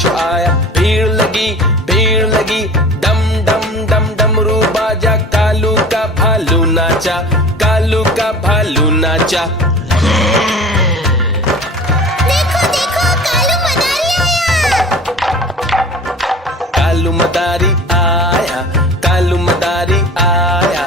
हर्ष आया। भीड़ लगी डम डम डम डमरू बाजा, कालू का भालू नाचा, कालू का भालू नाचा। देखो देखो कालू मदारी आया। कालू मदारी आया, कालू मदारी आया,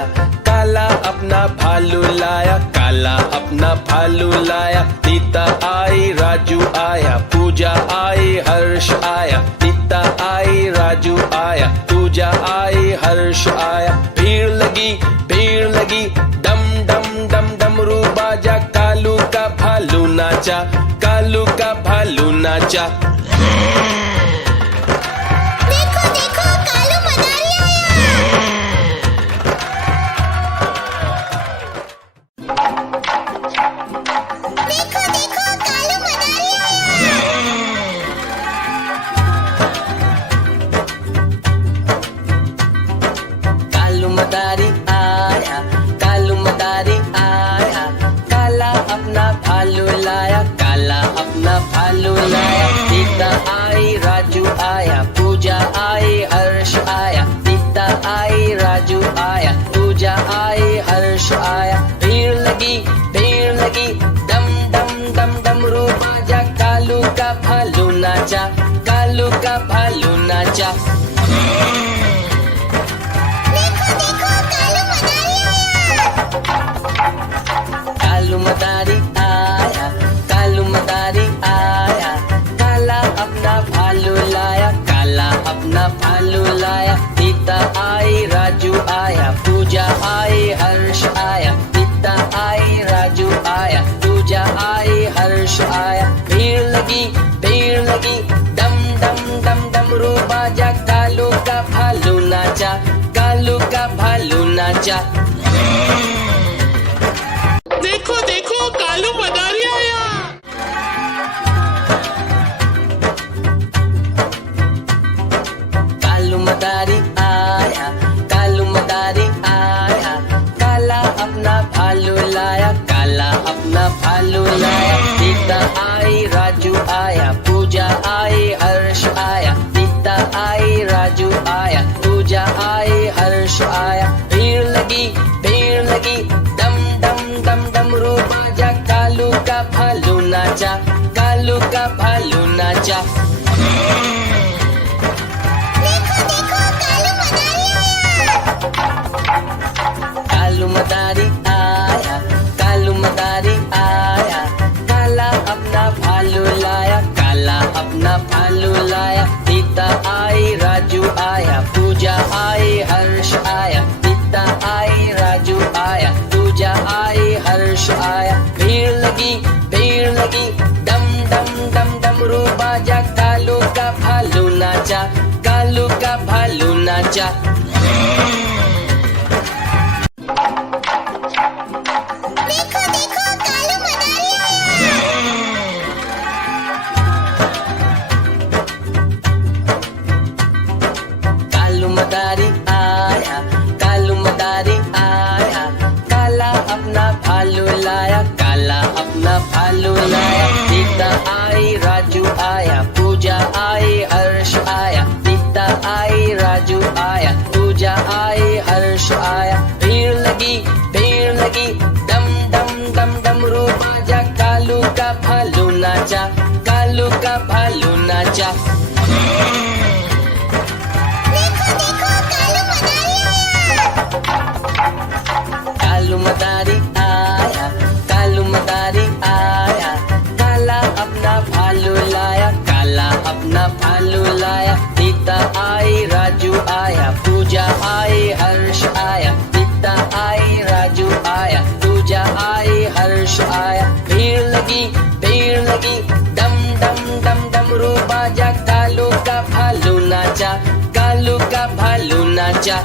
काला अपना भालू लाया, काला अपना भालू लाया। सीता आई राजू आया, पूजा आई हर्ष आया, सीता आई राजू आया, पूजा आई हर्ष आया। भीड़ लगी डम डम डम डमरू बाजा, कालू का भालू नाचा, कालू का भालू नाचा। देखो देखो कालू मदारी आया। देखो देखो कालू मदारी आया। कालू मदारी आया, कालू मदारी आया, काला अपना भालू लाया, काला अपना भालू लाया। सीता आई राजू आया, पूजा आई हर्ष आया, सीता आई राजू आया, पूजा आई हर्ष आया। भीड़ लगी डम डम डम डमरू बाजा, कालू का भालू नाचा, कालू का भालू नाचा। देखो देखो कालू मदारी आया। कालू मदारी आया, कालू मदारी आया, काला अपना भालू लाया, काला अपना भालू लाया। सीता आई राजू आया, पूजा आई हर्ष आया, सीता आई राजू आया, पूजा आई हर्ष आया। भीड़ लगी डम डम डम डमरू बाजा, कालू का भालू नाचा, कालू का भालू नाचा। देखो देखो कालू मदारी आया। कालू मदारी आया, कालू मदारी आया, काला अपना भालू लाया, काला अपना भालू लाया। सीता आई राजू आया, पूजा आई हर्ष आया, सीता आई राजू आया, पूजा आई हर्ष आया। भीड़ लगी डम डम डम डमरू बाजा, कालू का भालू नाचा, कालू का भालू नाचा। देखो देखो कालू मदारी आया। कालू मदारी आया, कालू मदारी आया, काला अपना भालू लाया, काला अपना भालू लाया। सीता आई राजू आया, पूजा आई हर्ष आया, सीता आई राजू आया, पूजा आई हर्ष आया। भीड़ लगी डम डम डम डमरू बाजा, कालू का भालू नाचा, कालू का भालू नाचा। देखो देखो कालू मदारी आया। कालू मदारी आया, कालू मदारी आया, काला अपना भालू लाया, काला अपना भालू लाया। सीता आई राजू आया, पूजा आई हर्ष आया, सीता आई राजू आया, पूजा आई हर्ष आया। भीड़ लगी डम डम डम डमरू बाजा, कालू का भालू नाचा, कालू का भालू नाचा। देखो देखो कालू मदारी आया। कालू मदारी आया, कालू मदारी आया, काला अपना भालू लाया, काला अपना भालू लाया। सीता आई राजू आया, पूजा आई हर्ष आया, सीता आई राजू आया, पूजा आई हर्ष आया। भीड़ लगी डम डम डम डमरू बाजा, कालू का भालू नाचा, कालू का भालू नाचा।